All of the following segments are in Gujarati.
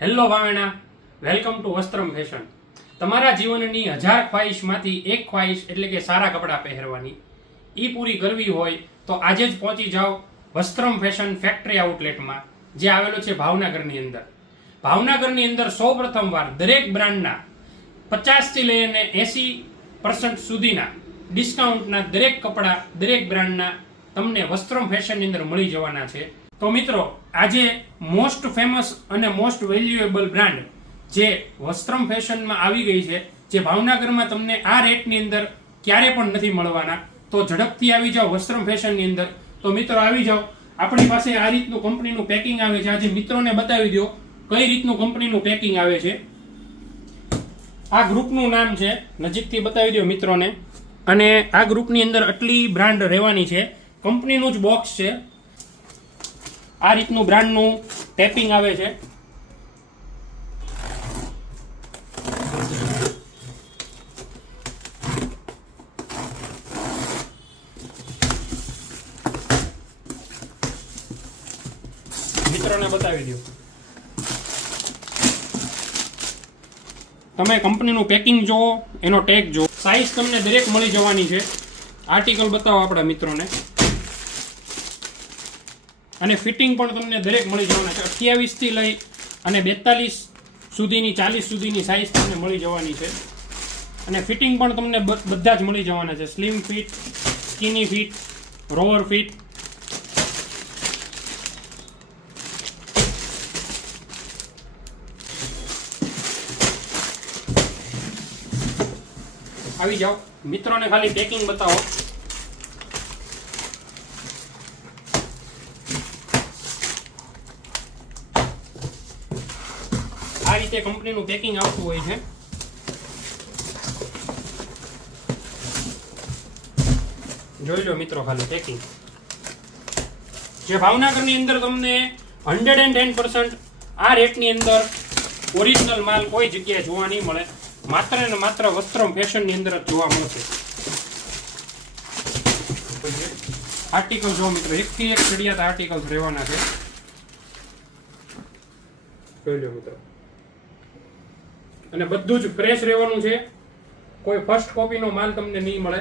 Hello Bhavena, welcome to Vastram fashion. તમારા જીવનની 1000 ખ્વાહિશમાંથી એક ખ્વાહિશ એટલે કે સારા કપડાં પહેરવાની એ પૂરી કરવી હોય તો આજે જ પહોંચી જાઓ વસ્ત્રમ ફેશન ફેક્ટરી આઉટલેટમાં, જે આવેલો છે ભાવનગરની અંદર. ભાવનગરની અંદર સૌ પ્રથમવાર દરેક બ્રાન્ડના 50થી લઈને 80% સુધીના ડિસ્કાઉન્ટના દરેક કપડાં દરેક બ્રાન્ડના તમને વસ્ત્રમ ફેશનની અંદર મળી જવાના છે. તો મિત્રો, આજે મોસ્ટ ફેમસ અને મોસ્ટ વેલ્યુએબલ બ્રાન્ડ જે વસ્ત્રમ ફેશનમાં આવી ગઈ છે, જે ભાવનગરમાં તમને આ રેટની અંદર ક્યારે પણ નથી મળવાના. તો ઝડપથી આવી જાઓ વસ્ત્રમ ફેશનની અંદર. તો મિત્રો આવી જાઓ. આપણી પાસે આ રીતનું કંપનીનું પેકિંગ આવે છે. આજે મિત્રોને બતાવી દો કઈ રીતનું કંપનીનું પેકિંગ આવે છે. આ ગ્રુપનું નામ છે, નજીકથી બતાવી દો મિત્રોને. અને આ ગ્રુપની અંદર આટલી બ્રાન્ડ રહેવાની છે. કંપનીનું જ બોક્સ છે. આ રીતનું બ્રાન્ડનું ટેપિંગ આવે છે. મિત્રોને બતાવી દો. તમે કંપનીનું પેકિંગ જુઓ, એનો ટેગ જુઓ. સાઈઝ તમને દરેક મળી જવાની છે. આર્ટિકલ બતાવો આપણા મિત્રોને. અને ફિટિંગ પણ તમને દરેક મળી જવાના છે. 28 થી લઈ અને 42 સુધીની, 40 સુધીની સાઈઝ તમને મળી જવાની છે. અને ફિટિંગ પણ તમને બધા જ મળી જવાના છે. Slim fit, skinny fit, rover fit. આવી જાઓ. મિત્રોને ખાલી પેકિંગ બતાવો. આ રીતે કંપનીનું પેકિંગ આવતું હોય છે. જોઈ લો મિત્રો ખાલી પેકિંગ. જે ભાવનગરની અંદર તમને 110% આ રેટની અંદર ઓરિજિનલ માલ કોઈ જગ્યાએ જોવા નહીં મળે. માત્ર ને માત્ર વસ્ત્રમ ફેશનની અંદર જ જોવા મળશે. આર્ટિકલ જો મિત્રો, એકથી એક ચડિયાતા આર્ટિકલ્સ રહેવાના છે. જોઈ લો મિત્રો. અને બધું જ ફ્રેશ રહેવાનું છે. કોઈ ફર્સ્ટ કોપીનો માલ તમને નહીં મળે.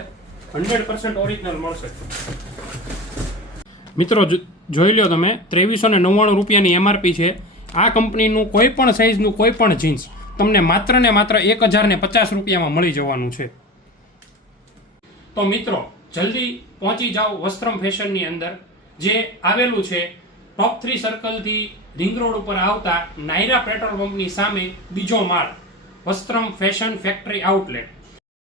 100% ઓરિજિનલ મળશે. મિત્રો જોઈ લો તમે, 2399 રૂપિયાની MRP છે. આ કંપનીનું કોઈ પણ સાઇઝનું કોઈ પણ જીન્સ તમને માત્ર ને માત્ર 1050 રૂપિયામાં મળી જવાનું છે. તો મિત્રો જલ્દી પહોંચી જાઓ વસ્ત્રમ ફેશનની અંદર, જે આવેલું છે ટોપ 3 સર્કલથી રિંગ રોડ ઉપર આવતા નાયરા પેટ્રોલ પંપની સામે બીજો માળ, વસ્ત્રમ ફેશન ફેક્ટરી આઉટલેટ.